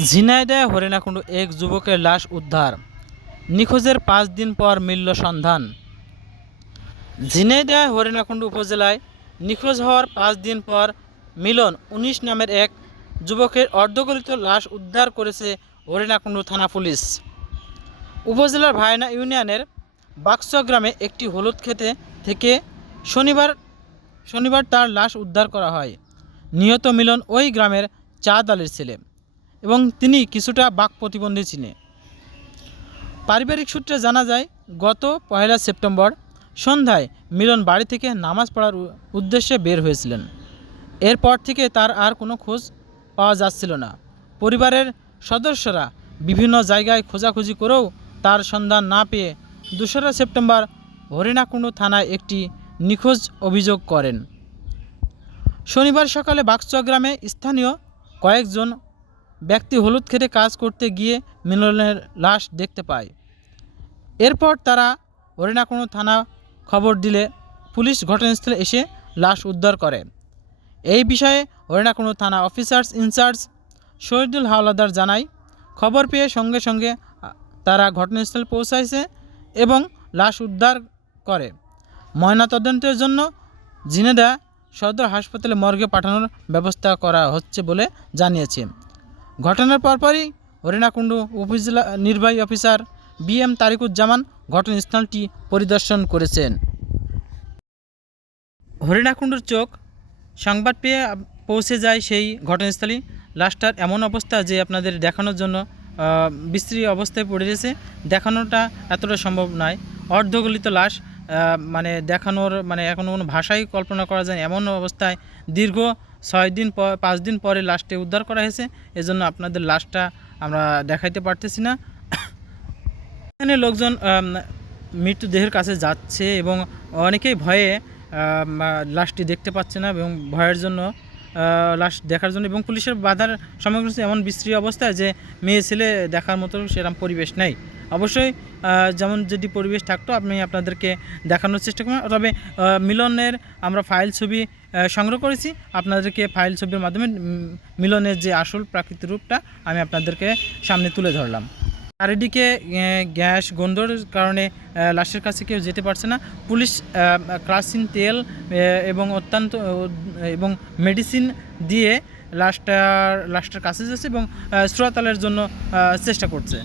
ঝিনাইদহে হরিণাকুণ্ডু এক যুবকের লাশ উদ্ধার, নিখোঁজের 5 দিন পর মিলল সন্ধান। ঝিনাইদহে হরিণাকুণ্ডু উপজেলায় নিখোঁজ হওয়ার 5 দিন পর মিলন 19 নামের এক যুবকের অর্ধগলিত লাশ উদ্ধার করেছে হরিণাকুণ্ডু থানা পুলিশ। উপজেলার ভায়না ইউনিয়নের বাক্সা গ্রামে একটি হলুদ খেতে থেকে শনিবার তার লাশ উদ্ধার করা হয়। নিহত মিলন ওই গ্রামের চাঁদ আলীর ছেলে এবং তিনি কিছুটা বাক প্রতিবন্ধী ছিলেন। পারিবারিক সূত্রে জানা যায়, গত 1 সেপ্টেম্বর সন্ধ্যায় মিলন বাড়ি থেকে নামাজ পড়ার উদ্দেশ্যে বের হয়েছিলেন। এরপর থেকে তার আর কোনো খোঁজ পাওয়া যাচ্ছিল না। পরিবারের সদস্যরা বিভিন্ন জায়গায় খোঁজাখুঁজি করেও তার সন্ধান না পেয়ে 2 সেপ্টেম্বর হরিণাকুণ্ডু থানায় একটি নিখোঁজ অভিযোগ করেন। শনিবার সকালে বাক্সা গ্রামে স্থানীয় কয়েকজন ব্যক্তি হলুদ খেতে কাজ করতে গিয়ে মিলনের লাশ দেখতে পায়। এরপর তারা হরিণাকুণ্ডু থানা খবর দিলে পুলিশ ঘটনাস্থলে এসে লাশ উদ্ধার করে। এই বিষয়ে হরিণাকুণ্ডু থানা অফিসার্স ইনচার্জ শহীদুল হাওলাদার জানায়, খবর পেয়ে সঙ্গে সঙ্গে তারা ঘটনাস্থলে পৌঁছাইছে এবং লাশ উদ্ধার করে ময়নাতদন্তের জন্য ঝিনাইদহ সদর হাসপাতালে মর্গে পাঠানোর ব্যবস্থা করা হচ্ছে বলে জানিয়েছে। ঘটনার পরপরই হরিণাকুণ্ডু উপজেলা নির্বাহী অফিসার BM তারিকুজ্জামান ঘটনাস্থলটি পরিদর্শন করেছেন। হরিণাকুণ্ডুর চোখ সংবাদ পেয়ে পৌঁছে যায় সেই ঘটনাস্থলে। লাশটার এমন অবস্থা যে আপনাদের দেখানোর জন্য বিশ্রী অবস্থায় পড়ে রয়েছে, দেখানোটা এতটা সম্ভব নয়। অর্ধগলিত লাশ, মানে দেখানোর এখনও কোনো ভাষাই কল্পনা করা যায় এমন অবস্থায় দীর্ঘ 5 দিন পরে লাশটি উদ্ধার করা হয়েছে। এজন্য আপনাদের লাশটা আমরা দেখাইতে পারতেছি না। এখানে লোকজন মৃতদেহের কাছে যাচ্ছে এবং অনেকেই ভয়ে লাশটি দেখতে পাচ্ছে না এবং ভয়ের জন্য লাশ দেখার জন্য এবং পুলিশের বাধার সম্মুখীন হচ্ছে। এমন বিশ্রী অবস্থায় যে মেয়ে ছেলে দেখার মতো সেরকম পরিবেশ নেই। অবশ্যই যেমন যদি পরিবেশ থাকতো আমি আপনাদেরকে দেখানোর চেষ্টা করব। তবে মিলনের আমরা ফাইল ছবি সংগ্রহ করেছি, আপনাদেরকে ফাইল ছবির মাধ্যমে মিলনের যে আসল প্রাকৃতিক রূপটা আমি আপনাদেরকে সামনে তুলে ধরলাম। চারিদিকে গ্যাস গন্ধর কারণে লাশের কাছে কেউ যেতে পারছে না। পুলিশ কেরোসিন তেল এবং মেডিসিন দিয়ে লাশটার কাছে যাচ্ছে এবং শ্রোতালের জন্য চেষ্টা করছে।